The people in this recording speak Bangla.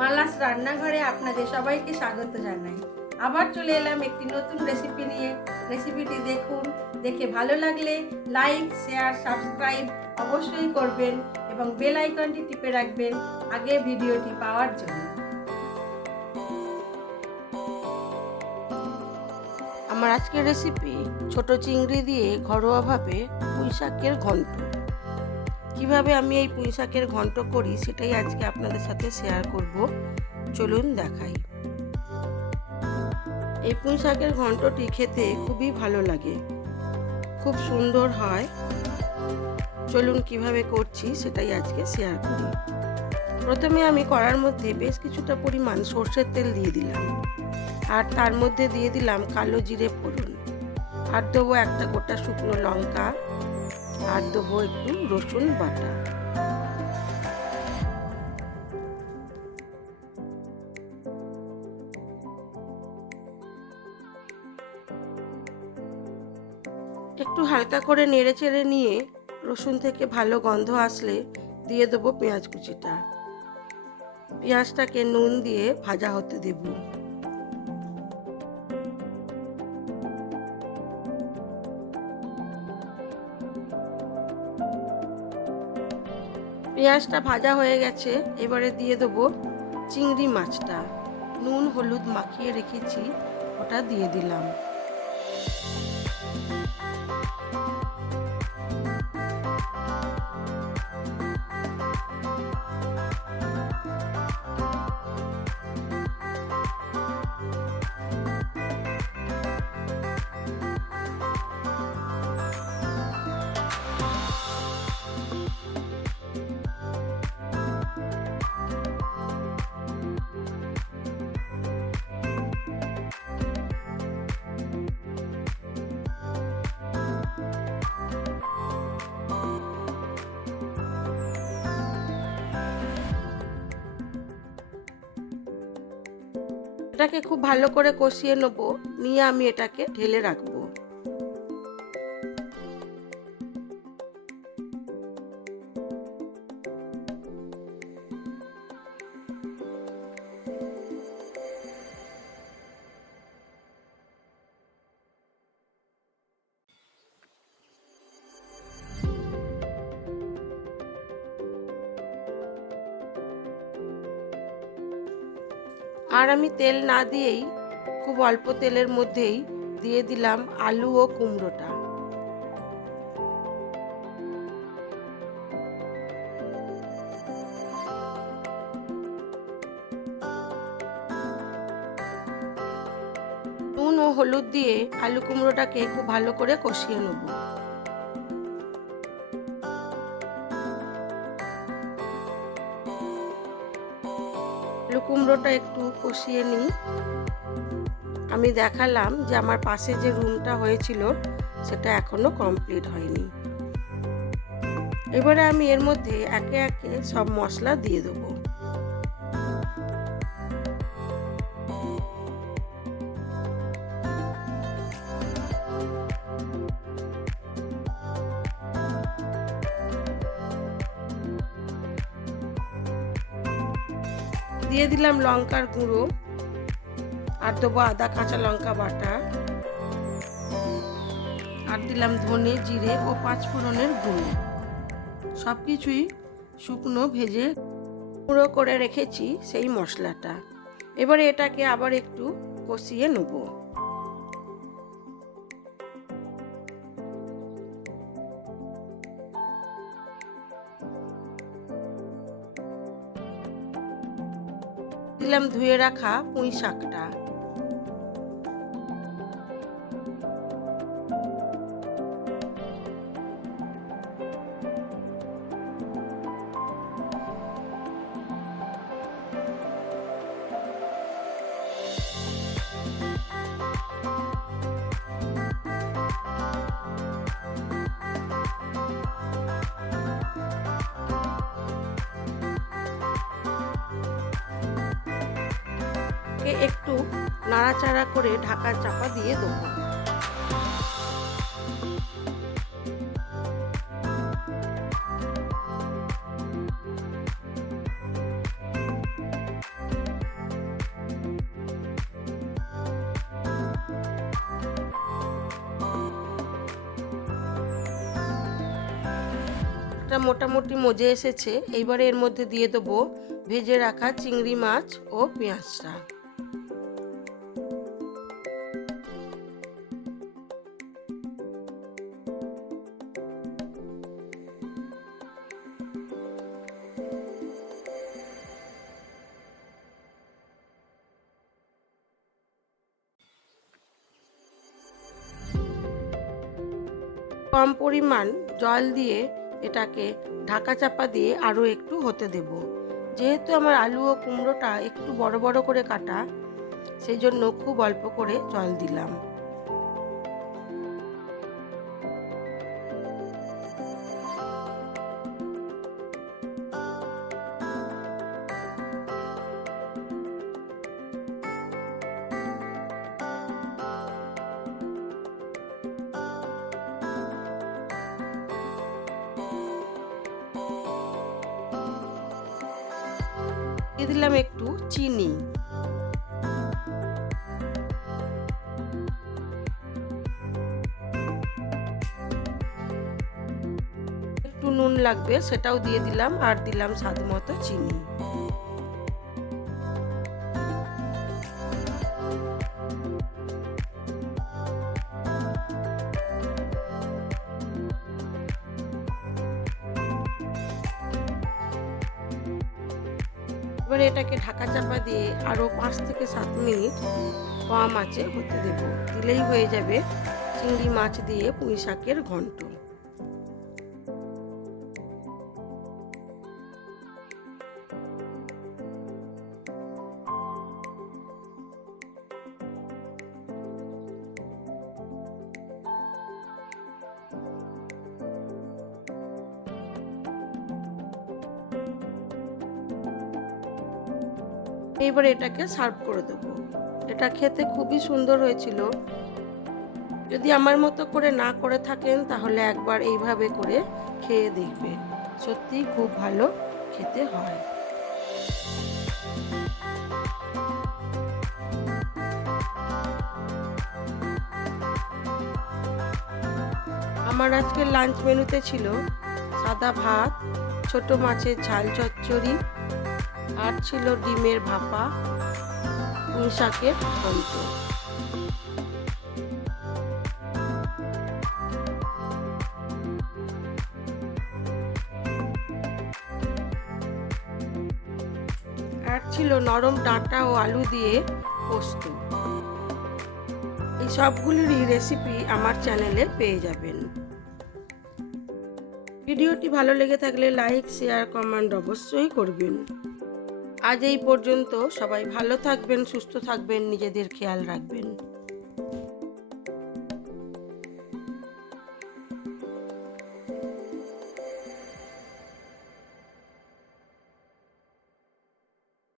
মালাস রান্নাঘরে আপনাদের সবাইকে স্বাগত জানাই। আবার চলে এলাম একটি নতুন রেসিপি নিয়ে। রেসিপিটি দেখুন, দেখে ভালো লাগলে লাইক শেয়ার সাবস্ক্রাইব অবশ্যই করবেন এবং বেল আইকনটি টিপে রাখবেন আগে ভিডিওটি পাওয়ার জন্য। আমার আজকের রেসিপি ছোট চিংড়ি দিয়ে ঘরোয়াভাবে পুঁই শাকের ঘন্ট। কীভাবে আমি এই পুঁই শাকের ঘন্ট করি সেটাই আজকে আপনাদের সাথে শেয়ার করব। চলুন দেখাই। এই পুঁই শাকের ঘন্টটি খেতে খুবই ভালো লাগে। খুব সুন্দর হয়। চলুন কীভাবে করছি সেটাই আজকে শেয়ার করি। প্রথমে আমি কড়ার মধ্যে বেশ কিছুটা পরিমাণ সর্ষের তেল দিয়ে দিলাম। আর তার মধ্যে দিয়ে দিলাম কালো জিরে ফোড়ন। আর দেবো একটা গোটা শুকনো লঙ্কা। আর দেবো একটু রসুন বাটা। একটু হালকা করে নেড়ে চেড়ে নিয়ে রসুন থেকে ভালো গন্ধ আসলে দিয়ে দেবো পেঁয়াজ কুচিটা। পেঁয়াজটাকে নুন দিয়ে ভাজা হতে দেবো। পেঁয়াজটা ভাজা হয়ে গেছে, এবারে দিয়ে দেবো চিংড়ি মাছটা। নুন, হলুদ মাখিয়ে রেখেছি, ওটা দিয়ে দিলাম। এটাকে খুব ভালো করে কষিয়ে নেব। নিয়ে আমি এটাকে ঢেলে রাখব। আর আমি তেল না দিয়েই খুব অল্প তেলের মধ্যেই দিয়ে দিলাম আলু ও কুমড়োটা। নুন ও হলুদ দিয়ে আলু কুমড়োটাকে খুব ভালো করে কষিয়ে নেব। কুমড়োটা একটু কষিয়ে নিই। আমি দেখালাম যে আমার পাশে যে রুমটা হয়েছিল, সেটা এখনও কমপ্লিট হয়নি। এবারে আমি এর মধ্যে একে একে সব মশলা দিয়ে দেবো। দিয়ে দিলাম লঙ্কার গুঁড়ো। আর দেবো আদা, কাঁচা লঙ্কা বাটা। আর দিলাম ধনে জিরে ও পাঁচ ফোড়নের গুঁড়ো। সব কিছুই শুকনো ভেজে গুঁড়ো করে রেখেছি সেই মশলাটা। এবারে এটাকে আবার একটু কষিয়ে নেব। দিলাম ধুয়ে রাখা পুঁই শাকটা। এটাকে একটু নাড়াচাড়া করে ঢাকা চাপা দিয়ে দেবো। মোটামুটি মজে এসেছে। এইবারে এর মধ্যে দিয়ে দেবো ভেজে রাখা চিংড়ি মাছ ও পেঁয়াজটা। কম পরিমাণ জল দিয়ে এটাকে ঢাকা চাপা দিয়ে আরও একটু হতে দেব। যেহেতু আমার আলু ও কুমড়োটা একটু বড় বড় করে কাটা, সেই জন্য খুব অল্প করে জল দিলাম। দিলাম একটু চিনি। একটু নুন লাগবে সেটাও দিয়ে দিলাম আর দিলাম স্বাদ মতো চিনি। এবারে এটাকে ঢাকা চাপা দিয়ে আরও পাঁচ থেকে সাত মিনিট কম আঁচে হতে দেব। দিলেই হয়ে যাবে। চিংড়ি মাছ দিয়ে পুঁই শাকের ঘন্ট। এইবার এটাকে সার্ভ করে দেবো। এটা খেতে খুবই সুন্দর হয়েছিল। যদি আমার মতো করে না করে থাকেন, তাহলে একবার এইভাবে করে খেয়ে দেখবে। সত্যি খুব ভালো খেতে হয়। আমার আজকের লাঞ্চ মেনুতে ছিল সাদা ভাত, ছোট মাছের ঝাল চচ্চড়ি আর ছিল ডিমের ভাপা শাকের ঘন্ট আর ছিল নরম ডাঁটা ও আলু দিয়ে পোস্ত। এই সবগুলিরই রেসিপি আমার চ্যানেলে পেয়ে যাবেন। ভিডিওটি ভালো লেগে থাকলে লাইক শেয়ার কমেন্ট অবশ্যই করবেন। আজ এই পর্যন্ত সবাই ভালো থাকবেন সুস্থ থাকবেন নিজেদের খেয়াল রাখবেন।